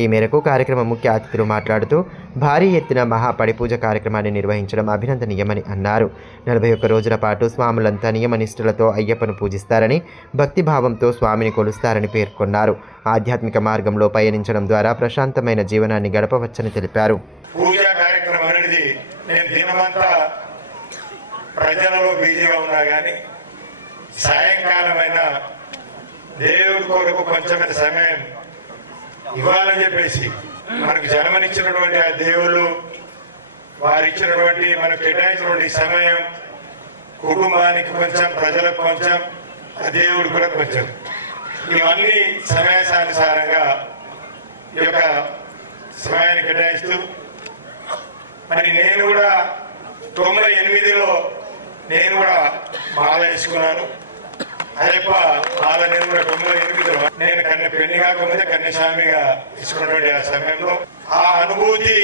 ఈ మేరకు కార్యక్రమ ముఖ్య అతిథులు మాట్లాడుతూ భారీ ఎత్తున మహాపడిపూజ కార్యక్రమాన్ని నిర్వహించడం అభినందనీయమని అన్నారు. 41 రోజుల పాటు స్వాములంతా నియమనిష్ఠులతో అయ్యప్పను పూజిస్తారని, భక్తిభావంతో స్వామిని కొలుస్తారని పేర్కొన్నారు. ఆధ్యాత్మిక మార్గంలో పయనించడం ద్వారా ప్రశాంతమైన జీవనాన్ని గడపవచ్చని తెలిపారు. పూజా కార్యక్రమం అనేది నేను దినమంతా ప్రజలలో బిజీగా ఉన్నా కానీ సాయంకాలమైన దేవుడి కొరకు కొంచెమైన సమయం ఇవ్వాలని చెప్పేసి మనకు జన్మనిచ్చినటువంటి ఆ దేవుళ్ళు వారిచ్చినటువంటి మనకు కేటాయించినటువంటి సమయం, కుటుంబానికి కొంచెం, ప్రజలకు కొంచెం, ఆ దేవుడు కూడా కొంచెం, ఇవన్నీ సమయానుసారంగా ఈ యొక్క సమయాన్ని కేటాయిస్తూ మరి నేను కూడా 98లో నేను కూడా మాల వేసుకున్నాను. అయ్యప్ప మాల నేను కూడా 98లో నేను పెళ్లి కాకముందే కన్యాస్వామిగా తీసుకున్నటువంటి ఆ సమయంలో ఆ అనుభూతి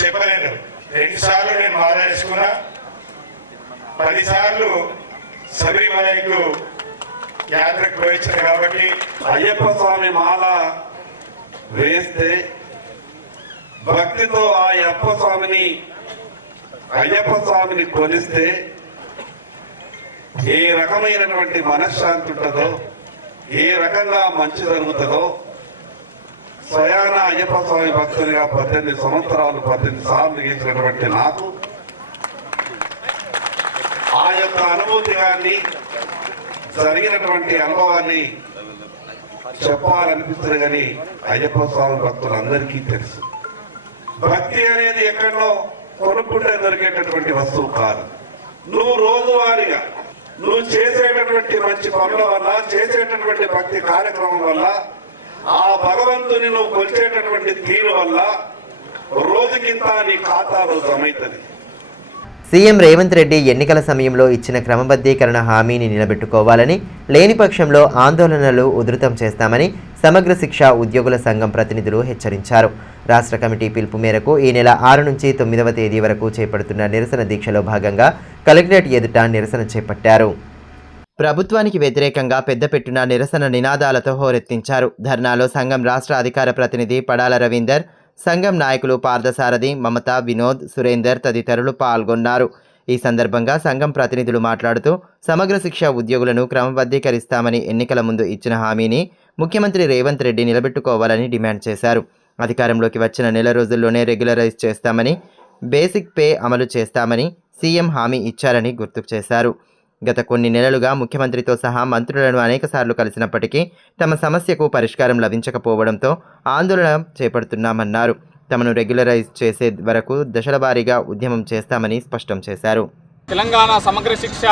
చెప్పలేను. 2 సార్లు నేను మాల వేసుకున్నా, 10 సార్లు శబరిమలకు యాత్రకు పోయించాను. కాబట్టి అయ్యప్ప స్వామి మాల వేస్తే భక్తితో ఆ అయ్యప్ప స్వామిని కొలిస్తే ఏ రకమైనటువంటి మనశ్శాంతి ఉంటుందో, ఏ రకంగా మంచి జరుగుతుందో స్వయాన అయ్యప్ప స్వామి భక్తునిగా 18 సంవత్సరాలు 18 సార్లు చేసినటువంటి నాకు ఆ యొక్క అనుభూతి కానీ జరిగినటువంటి అనుభవాన్ని చెప్పాలనిపిస్తుంది. కానీ అయ్యప్ప స్వామి భక్తులందరికీ తెలుసు, భక్తి అనేది ఎక్కడో కొనుక్కుంటే దొరికేటటువంటి వస్తువు కాదు. నువ్వు రోజువారీగా నువ్వు చేసేటటువంటి మంచి పనుల వల్ల, చేసేటటువంటి భక్తి కార్యక్రమం వల్ల, ఆ భగవంతుని నువ్వు కొలిచేటటువంటి తీరు వల్ల రోజుకింత నీ ఖాతాలో జమైతుంది. సీఎం రేవంత్ రెడ్డి ఎన్నికల సమయంలో ఇచ్చిన క్రమబద్ధీకరణ హామీని నిలబెట్టుకోవాలని, లేని పక్షంలో ఆందోళనలు ఉధృతం చేస్తామని సమగ్ర శిక్ష ఉద్యోగుల సంఘం ప్రతినిధులు హెచ్చరించారు. రాష్ట్ర కమిటీ పిలుపు మేరకు ఈ నెల 6 నుంచి 9వ తేదీ వరకు చేపడుతున్న నిరసన దీక్షలో భాగంగా కలెక్టరేట్ ఎదుట నిరసన చేపట్టారు. ప్రభుత్వానికి వ్యతిరేకంగా పెద్దపెట్టున నిరసన నినాదాలతో హోరెత్తించారు. ధర్నాలో సంఘం రాష్ట్ర అధికార ప్రతినిధి పడాల రవీందర్, సంఘం నాయకులు పార్థసారథి, మమత, వినోద్, సురేందర్ తదితరులు పాల్గొన్నారు. ఈ సందర్భంగా సంఘం ప్రతినిధులు మాట్లాడుతూ సమగ్ర శిక్ష ఉద్యోగులను క్రమబద్ధీకరిస్తామని ఎన్నికల ముందు ఇచ్చిన హామీని ముఖ్యమంత్రి రేవంత్ రెడ్డి నిలబెట్టుకోవాలని డిమాండ్ చేశారు. అధికారంలోకి వచ్చిన నెల రోజుల్లోనే రెగ్యులరైజ్ చేస్తామని, బేసిక్ పే అమలు చేస్తామని సీఎం హామీ ఇచ్చారని గుర్తు చేశారు. గత కొన్ని నెలలుగా ముఖ్యమంత్రితో సహా మంత్రులను అనేకసార్లు కలిసినప్పటికీ తమ సమస్యకు పరిష్కారం లభించకపోవడంతో ఆందోళన చేపడుతున్నామన్నారు. తమను రెగ్యులరైజ్ చేసే వరకు దశల వారీగా ఉద్యమం చేస్తామని స్పష్టం చేశారు. తెలంగాణ సమగ్ర శిక్ష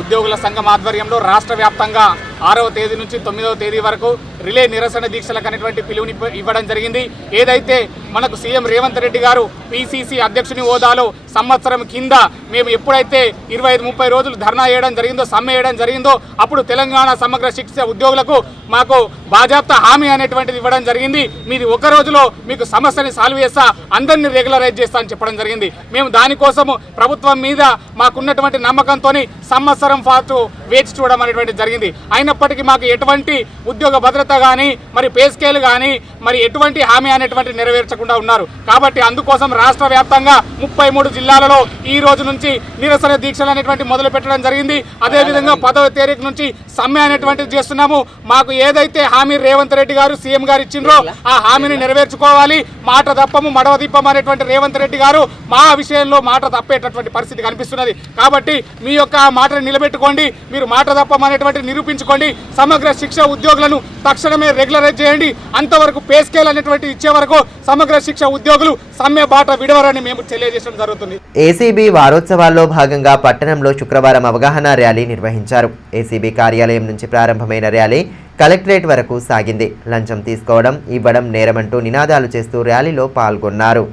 ఉద్యోగుల సంఘం ఆధ్వర్యంలో రాష్ట్ర వ్యాప్తంగా 6వ తేదీ నుంచి 9వ తేదీ వరకు రిలే నిరసన దీక్షలకు అనేటువంటి పిలుపుని ఇవ్వడం జరిగింది. ఏదైతే మనకు సీఎం రేవంత్ రెడ్డి గారు పీసీసీ అధ్యక్షుని హోదాలో సంవత్సరం కింద మేము ఎప్పుడైతే 25-30 రోజులు ధర్నా చేయడం జరిగిందో, సమ్మె చేయడం జరిగిందో, అప్పుడు తెలంగాణ సమగ్ర శిక్ష ఉద్యోగులకు మాకు బాజాప్తా హామీ అనేటువంటిది ఇవ్వడం జరిగింది. మీది ఒక రోజులో మీకు సమస్యని సాల్వ్ చేస్తా, అందరినీ రెగ్యులరైజ్ చేస్తా అని చెప్పడం జరిగింది. మేము దానికోసము ప్రభుత్వం మీద మాకున్నటువంటి నమ్మకంతో సంవత్సరం పాటు వేచి చూడడం అనేటువంటిది జరిగింది. అయినప్పటికీ మాకు ఎటువంటి ఉద్యోగ భద్రత కానీ, మరి పే స్కేల్ కానీ, మరి ఎటువంటి హామీ అనేటువంటి నెరవేర్చకుండా ఉన్నారు. కాబట్టి అందుకోసం రాష్ట్ర వ్యాప్తంగా 33 జిల్లాలలో ఈ రోజు నుంచి నిరసన దీక్షలు అనేటువంటి మొదలు పెట్టడం జరిగింది. అదేవిధంగా 10వ తేదీ నుంచి సమ్మె అనేటువంటిది చేస్తున్నాము. మాకు ఏదైతే హామీ రేవంత్ రెడ్డి గారు సీఎం గారు ఇచ్చిండ్రో ఆ హామీని నెరవేర్చుకోవాలి. మాట తప్పము మడవ దీపం అనేటువంటి రేవంత్ రెడ్డి గారు మా విషయంలో మాట తప్పేటటువంటి పరిస్థితి కనిపిస్తున్నది. కాబట్టి మీ యొక్క మాటను నిలబెట్టుకోండి, మీరు మాట తప్పం అనేటువంటి నిరూపించుకోండి. సమగ్ర శిక్ష ఉద్యోగులను తక్షణమే రెగ్యులరైజ్ చేయండి. అంతవరకు పే స్కేల్ అనేటువంటి ఇచ్చే వరకు సమగ్ర శిక్ష ఉద్యోగులు సమ్మె బాట విడవరని మేము తెలియజేయడం జరుగుతుంది. ఏసీబీ వారోత్సవాల్లో భాగంగా పట్టణంలో శుక్రవారం అవగాహన ర్యాలీ నిర్వహించారు. ఏసీబీ కార్యాలయం నుంచి ప్రారంభమైన ర్యాలీ కలెక్టరేట్ వరకు సాగింది. లంచం తీసుకోవడం, ఇవ్వడం నేరమంటూ నినాదాలు చేస్తూ ర్యాలీలో పాల్గొన్నారు.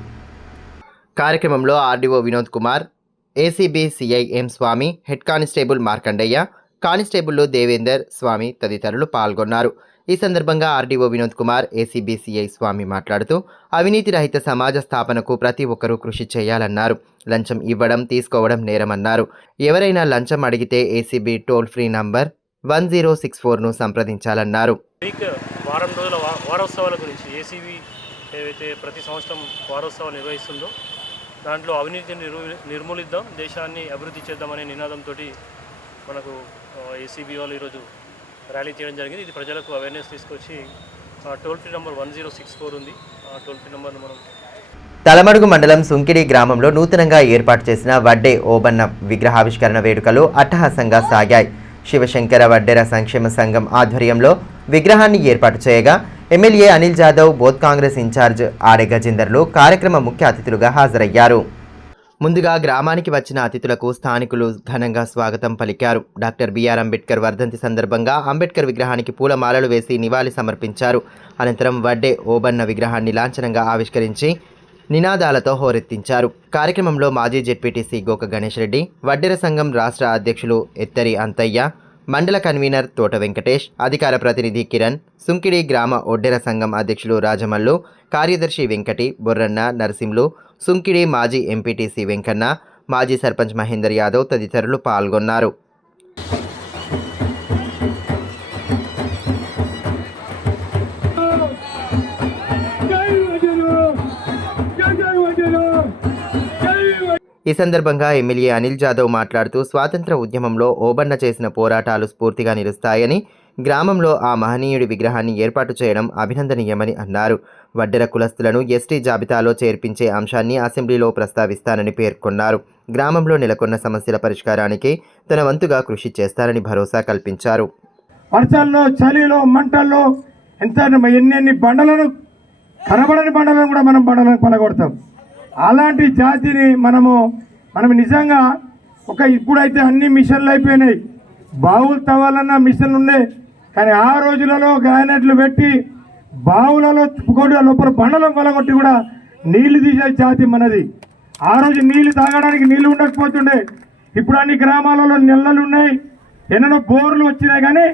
కార్యక్రమంలో RDO Vinod Kumar, ACB CI M Swamy, head constable Markandaiah, constable Devender, Swamy తదితరులు పాల్గొన్నారు. ఈ సందర్భంగా RDO Vinod Kumar, ACB CI Swamy మాట్లాడుతూ అవినీతి రహిత సమాజ స్థాపనకు ప్రతి ఒక్కరూ కృషి చేయాలన్నారు. లంచం ఇవ్వడం, తీసుకోవడం నేరమన్నారు. ఎవరైనా లంచం అడిగితే ఏసీబీ టోల్ ఫ్రీ నంబర్ 1064ను సంప్రదించాలన్నారు. వారం రోజుల వారోత్సవాల గురించి ఏసీబీ ఏవైతే ప్రతి సంవత్సరం వారోత్సవాలు నిర్వహిస్తుందో దాంట్లో అవినీతిని నిర్మూలిద్దాం, దేశాన్ని అభివృద్ధి చేద్దామనే నినాదంతో మనకు ఏసీబీ వాళ్ళు ఈరోజు ర్యాలీ చేయడం జరిగింది. ఇది ప్రజలకు అవేర్నెస్ తీసుకొచ్చి టోల్ ఫ్రీ నెంబర్ 1064 ఉంది. ఆ టోల్ ఫ్రీ నెంబర్ను మనం తలమడుగు మండలం సుంకిడి గ్రామంలో నూతనంగా ఏర్పాటు చేసిన వడ్డే ఓబన్న విగ్రహావిష్కరణ వేడుకలు అట్టహాసంగా సాగాయి. శివశంకర వడ్డెర సంక్షేమ సంఘం ఆధ్వర్యంలో విగ్రహాన్ని ఏర్పాటు చేయగా MLA Anil Jadhav, Boath Congress incharge Ade గజేందర్లు కార్యక్రమ ముఖ్య అతిథులుగా హాజరయ్యారు. ముందుగా గ్రామానికి వచ్చిన అతిథులకు స్థానికులు ఘనంగా స్వాగతం పలికారు. డాక్టర్ బిఆర్ అంబేద్కర్ వర్ధంతి సందర్భంగా అంబేద్కర్ విగ్రహానికి పూలమాలలు వేసి నివాళి సమర్పించారు. అనంతరం వడ్డే ఓబన్న విగ్రహాన్ని లాంఛనంగా ఆవిష్కరించి నినాదాలతో హోరెత్తించారు. కార్యక్రమంలో మాజీ జెడ్పీటీసీ గోక గణేష్ రెడ్డి, వడ్డెర సంఘం రాష్ట్ర అధ్యక్షులు ఎత్తరి అంతయ్య, మండల కన్వీనర్ తోట వెంకటేష్, అధికార ప్రతినిధి కిరణ్, సుంకిడి గ్రామ ఒడ్డెర సంఘం అధ్యక్షులు రాజమల్లు, కార్యదర్శి వెంకటి, బొర్రన్న, నరసింహులు, సుంకిడి మాజీ ఎంపీటీసీ వెంకన్న, మాజీ సర్పంచ్ మహేందర్ యాదవ్ తదితరులు పాల్గొన్నారు. ఈ సందర్భంగా ఎమ్మెల్యే అనిల్ జాదవ్ మాట్లాడుతూ స్వాతంత్ర ఉద్యమంలో ఓబన్న చేసిన పోరాటాలు స్ఫూర్తిగా నిలుస్తాయని, గ్రామంలో ఆ మహనీయుడి విగ్రహాన్ని ఏర్పాటు చేయడం అభినందనీయమని అన్నారు. వడ్డెర కులస్తులను ఎస్టీ జాబితాలో చేర్పించే అంశాన్ని అసెంబ్లీలో ప్రస్తావిస్తానని పేర్కొన్నారు. గ్రామంలో నెలకొన్న సమస్యల పరిష్కారానికి తన వంతుగా కృషి చేస్తారని భరోసా కల్పించారు. వర్షాల్లో, చలిలో, మంటల్లో ఎన్ని బండలను, కనబడని బండలను కూడా మనం బండలను పలగొడతాం. అలాంటి జాతిని మనం నిజంగా ఇప్పుడైతే అన్ని మిషన్లు అయిపోయినాయి. బావులు తవ్వాలన్న మిషన్లు ఉన్నాయి, కానీ ఆ రోజులలో గ్రానైట్లు పెట్టి బావులలో లోపల బండలను పలగొట్టి కూడా నీళ్లు తీసే జాతి మనది. ఆ రోజు నీళ్లు తాగడానికి నీళ్లు ఉండకపోతుండే. ఇప్పుడు అన్ని గ్రామాలలో నెలలు ఉన్నాయి, ఎన్నో బోర్లు వచ్చినాయి, కానీ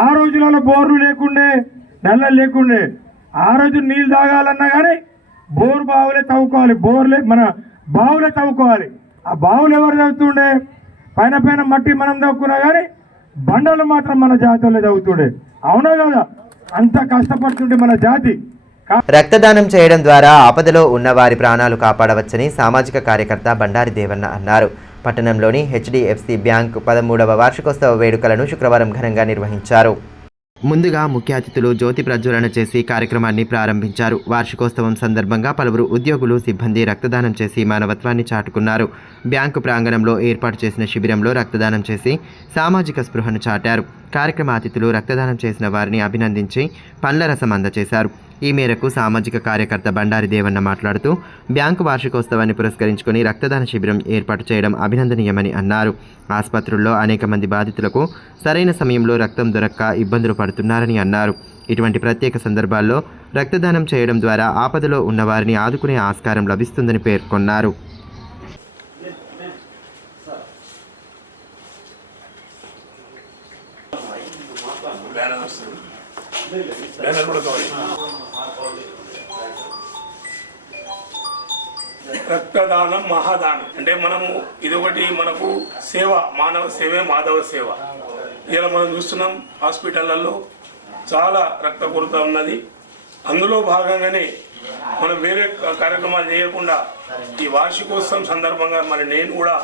ఆ రోజులలో బోర్లు లేకుండే, నెలలు లేకుండే. ఆ రోజు నీళ్ళు తాగాలన్నా కానీ బావులే తవ్వుకోవాలి, మన బావులే తవ్వుకోవాలి. ఆ బావులు ఎవరు తవ్వుతుండే? పైన మట్టి మనం తవ్వుకున్నా కానీ బండలు మాత్రం మన జాతిలో తవ్వుతుండే. అవునా కదా? అంత కష్టపడుతుంటే మన జాతి. రక్తదానం చేయడం ద్వారా ఆపదలో ఉన్న వారి ప్రాణాలు కాపాడవచ్చని సామాజిక కార్యకర్త బండారి దేవన్న అన్నారు. పట్టణంలోని హెచ్డిఎఫ్సి బ్యాంక్ 13వ వార్షికోత్సవ వేడుకలను శుక్రవారం ఘనంగా నిర్వహించారు. ముందుగా ముఖ్య అతిథులు జ్యోతి ప్రజ్వలన చేసి కార్యక్రమాన్ని ప్రారంభించారు. వార్షికోత్సవం సందర్భంగా పలువురు ఉద్యోగులు, సిబ్బంది రక్తదానం చేసి మానవత్వాన్ని చాటుకున్నారు. బ్యాంకు ప్రాంగణంలో ఏర్పాటు చేసిన శిబిరంలో రక్తదానం చేసి సామాజిక స్పృహను చాటారు. కార్యక్రమ అతిథులు రక్తదానం చేసిన వారిని అభినందించి పండ్ల రసం అందజేశారు. ఈ మేరకు సామాజిక కార్యకర్త బండారి దేవన్న మాట్లాడుతూ బ్యాంకు వార్షికోత్సవాన్ని పురస్కరించుకొని రక్తదాన శిబిరం ఏర్పాటు చేయడం అభినందనీయమని అన్నారు. ఆసుపత్రుల్లో అనేక మంది బాధితులకు సరైన సమయంలో రక్తం దొరక్క ఇబ్బందులు పడుతున్నారని అన్నారు. ఇటువంటి ప్రత్యేక సందర్భాల్లో రక్తదానం చేయడం ద్వారా ఆపదలో ఉన్న వారిని ఆదుకునే ఆస్కారం లభిస్తుందని పేర్కొన్నారు. రక్తదానం మహాదానం అంటే ఇదొకటి మనకు సేవ, మానవ సేవే మాధవ సేవ. ఇలా మనం చూస్తున్నాం హాస్పిటళ్లలో చాలా రక్త కొరత ఉన్నది. అందులో భాగంగానే మనం వేరే కార్యక్రమాలు చేయకుండా ఈ వార్షికోత్సవం సందర్భంగా నేను కూడా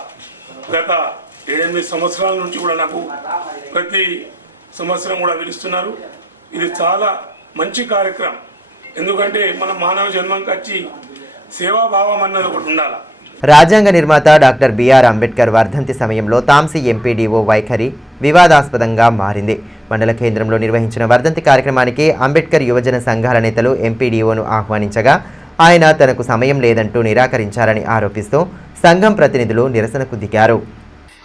గత 7-8 సంవత్సరాల నుంచి కూడా నాకు ప్రతి సంవత్సరం కూడా పిలుస్తున్నారు. ఇది చాలా మంచి కార్యక్రమం. ఎందుకంటే మన మానవ జన్మంకి వచ్చి సేవాభావం అన్నది ఒకటి ఉండాలి. రాజ్యాంగ నిర్మాత డాక్టర్ బిఆర్ అంబేద్కర్ వర్ధంతి సమయంలో తాంసీ ఎంపీడీఓ వైఖరి వివాదాస్పదంగా మారింది. మండల కేంద్రంలో నిర్వహించిన వర్ధంతి కార్యక్రమానికి అంబేద్కర్ యువజన సంఘాల నేతలు ఎంపీడీఓను ఆహ్వానించగా ఆయన తనకు సమయం లేదంటూ నిరాకరించారని ఆరోపిస్తూ సంఘం ప్రతినిధులు నిరసనకు దిగారు.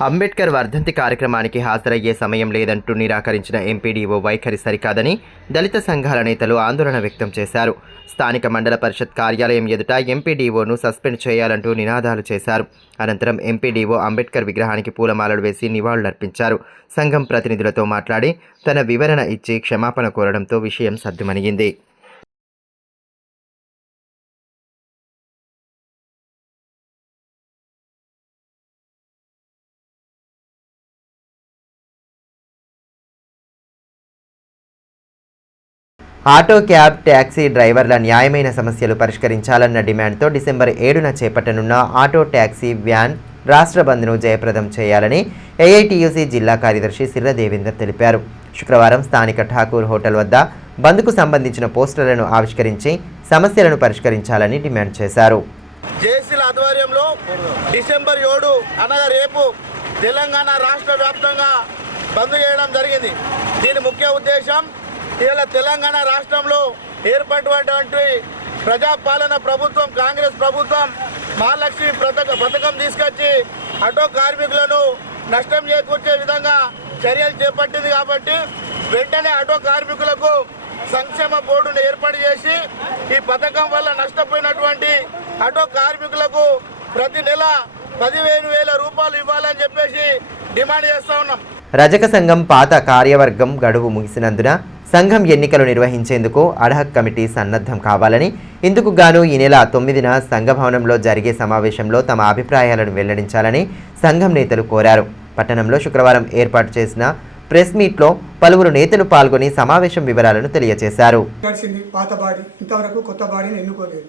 అంబేద్కర్ వర్ధంతి కార్యక్రమానికి హాజరయ్యే సమయం లేదంటూ నిరాకరించిన ఎంపీడీఓ వైఖరి సరికాదని దళిత సంఘాల నేతలు ఆందోళన వ్యక్తం చేశారు. స్థానిక మండల పరిషత్ కార్యాలయం ఎదుట ఎంపీడీఓను సస్పెండ్ చేయాలంటూ నినాదాలు చేశారు. అనంతరం ఎంపీడీఓ అంబేద్కర్ విగ్రహానికి పూలమాలలు వేసి నివాళులర్పించారు. సంఘం ప్రతినిధులతో మాట్లాడి తన వివరణ ఇచ్చి క్షమాపణ కోరడంతో విషయం సద్దుమణిగింది. ఆటో, క్యాబ్, ట్యాక్సీ డ్రైవర్ల న్యాయమైన సమస్యలు పరిష్కరించాలన్న డిమాండ్తో డిసెంబర్ 7న చేపట్టనున్న ఆటో, ట్యాక్సీ, వ్యాన్ రాష్ట్ర బంద్ను జయప్రదం చేయాలని ఏఐటీయూసీ జిల్లా కార్యదర్శి సిర్ర దేవేందర్ తెలిపారు. శుక్రవారం స్థానిక ఠాకూర్ హోటల్ వద్ద బంద్కు సంబంధించిన పోస్టర్లను ఆవిష్కరించి సమస్యలను పరిష్కరించాలని డిమాండ్ చేశారు. జేసీల ఆధ్వర్యంలో డిసెంబర్ 7 అనగా రేపు తెలంగాణ రాష్ట్ర వ్యాప్తంగా బంద్ చేయడం జరిగింది. దీని ముఖ్య ఉద్దేశం ఇలా తెలంగాణ రాష్ట్రంలో ఏర్పడినటువంటి ప్రజాపాలన ప్రభుత్వం కాంగ్రెస్ ప్రభుత్వం మహాలక్ష్మి పథకం తీసుకొచ్చి ఆటో కార్మికులను నష్టం చేకూర్చే విధంగా చర్యలు చేపట్టింది కాబట్టి వెంటనే ఆటో కార్మికులకు సంక్షేమ బోర్డును ఏర్పాటు చేసి ఈ పథకం వల్ల నష్టపోయినటువంటి ఆటో కార్మికులకు ప్రతి నెల 15,000 రూపాయలు ఇవ్వాలని చెప్పేసి డిమాండ్ చేస్తా ఉన్నాం. రజక సంఘం పాత కార్యవర్గం గడువు ముగిసినందున సంఘం ఎన్నికలు నిర్వహించేందుకు అడ్హక్ కమిటీ సన్నద్ధం కావాలని, ఇందుకు గాను ఈ నెల 9న సంఘ భవనంలో జరిగే సమావేశంలో తమ అభిప్రాయాలను వెల్లడించాలని సంఘం నేతలు కోరారు. పట్టణంలో శుక్రవారం ఏర్పాటు చేసిన ప్రెస్ మీట్లో పలువురు నేతలు పాల్గొని సమావేశం వివరాలను తెలియజేశారు. పాత బాడీ ఇంతవరకు కొత్త బాడీని ఎన్నుకోలేదు.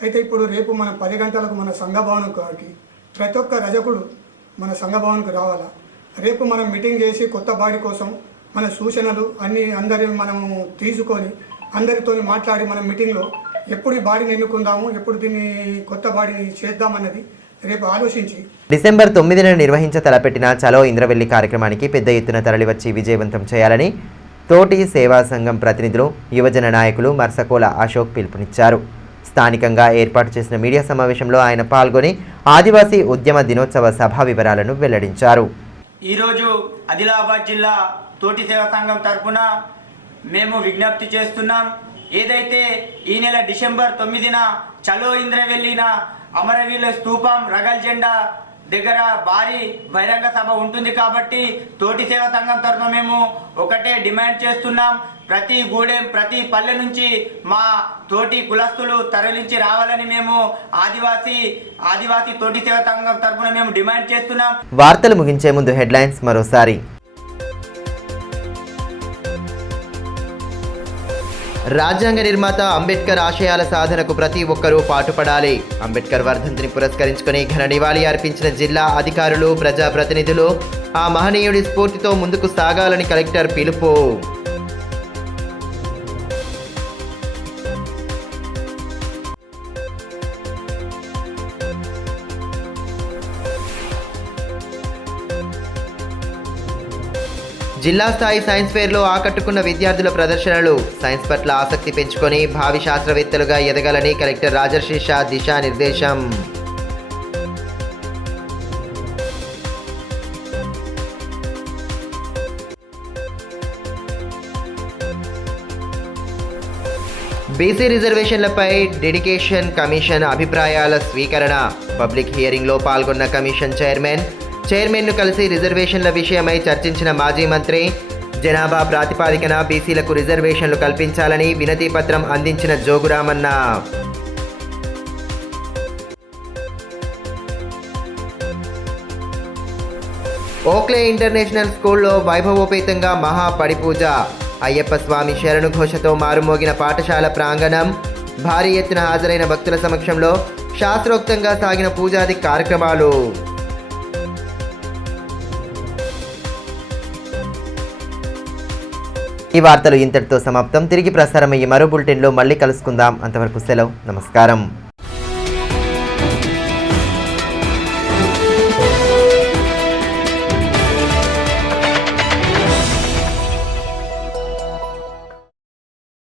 అయితే ఇప్పుడు రేపు మనం 10 గంటలకు మన సంఘ భవనంకి ప్రతి ఒక్క రజకుడు మన సంఘ భవన్కి రావాలా. రేపు మనం మీటింగ్ చేసి కొత్త బాడీ కోసం మన సూచనలు అందరి మనము తీసుకొని అందరితో మాట్లాడి మన మీటింగ్లో ఎప్పుడు ఈ బాడీని ఎన్నుకుందాము, ఎప్పుడు దీన్ని కొత్త బాడీని చేద్దామన్నది రేపు ఆలోచించి డిసెంబర్ 9న నిర్వహించ తలపెట్టిన చలో ఇంద్రవెల్లి కార్యక్రమానికి పెద్ద ఎత్తున తరలివచ్చి విజయవంతం చేయాలని తోటి సేవా సంఘం ప్రతినిధులు, యువజన నాయకులు మర్సకోల అశోక్ పిలుపునిచ్చారు. స్థానికంగా ఏర్పాటు చేసిన మీడియా సమావేశంలో ఆయన పాల్గొని ఆదివాసీ ఉద్యమ దినోత్సవ సభ వివరాలను వెల్లడించారు. ఈరోజు ఆదిలాబాద్ జిల్లా తోటి సేవా సంఘం తరఫున మేము విజ్ఞప్తి చేస్తున్నాం. ఏదైతే ఈ నెల డిసెంబర్ 9న చలో ఇంద్రవెల్లిన అమరవీరుల స్తూపం రగల్ జెండా దగ్గర భారీ బహిరంగ సభ ఉంటుంది కాబట్టి తోటి సేవా సంఘం తరఫున మేము ఒకటే డిమాండ్ చేస్తున్నాం. ప్రతి గూడెం ప్రతి పల్లె నుంచి మా తోటి కులస్తులు తరలించి రావాలని మేము ఆదివాసీ తోటి సేవా సంఘం తరఫున మేము డిమాండ్ చేస్తున్నాం. వార్తలు ముగించే ముందు హెడ్లైన్స్ మరోసారి. రాజ్యాంగ నిర్మాత అంబేద్కర్ ఆశయాల సాధనకు ప్రతి ఒక్కరూ పాటుపడాలి. అంబేద్కర్ వర్ధంతిని పురస్కరించుకుని ఘన నివాళి అర్పించిన జిల్లా అధికారులు, ప్రజాప్రతినిధులు. ఆ మహనీయుడి స్ఫూర్తితో ముందుకు సాగాలని కలెక్టర్ పిలుపు. జిల్లా స్థాయి సైన్స్ ఫేర్లో ఆకట్టుకున్న విద్యార్థుల ప్రదర్శనలు. సైన్స్ పట్ల ఆసక్తి పెంచుకొని భావి శాస్త్రవేత్తలుగా ఎదగాలని కలెక్టర్ రాజర్షి షా దిశానిర్దేశం. బీసీ రిజర్వేషన్లపై డెడికేషన్ కమిషన్ అభిప్రాయాల స్వీకరణ. పబ్లిక్ హియరింగ్లో పాల్గొన్న కమిషన్ చైర్మన్ను కలిసి రిజర్వేషన్ల విషయమై చర్చించిన మాజీ మంత్రి. జనాభా ప్రాతిపాదికన బీసీలకు రిజర్వేషన్లు కల్పించాలని వినతి పత్రం అందించిన జోగురామన్న. ఓక్లే ఇంటర్నేషనల్ స్కూల్లో వైభవోపేతంగా మహా పడిపూజ. అయ్యప్ప స్వామి శరణు ఘోషతో మారుమోగిన పాఠశాల ప్రాంగణం. భారీ ఎత్తున హాజరైన భక్తుల సమక్షంలో శాస్త్రోక్తంగా సాగిన పూజాది కార్యక్రమాలు. ఈ వార్తలు ఇంతటితో సమాప్తం. తిరిగి ప్రసారమయ్యే మరో బులెటిన్లో మళ్ళీ కలుసుకుందాం. అంతవరకు సెలవు. నమస్కారం.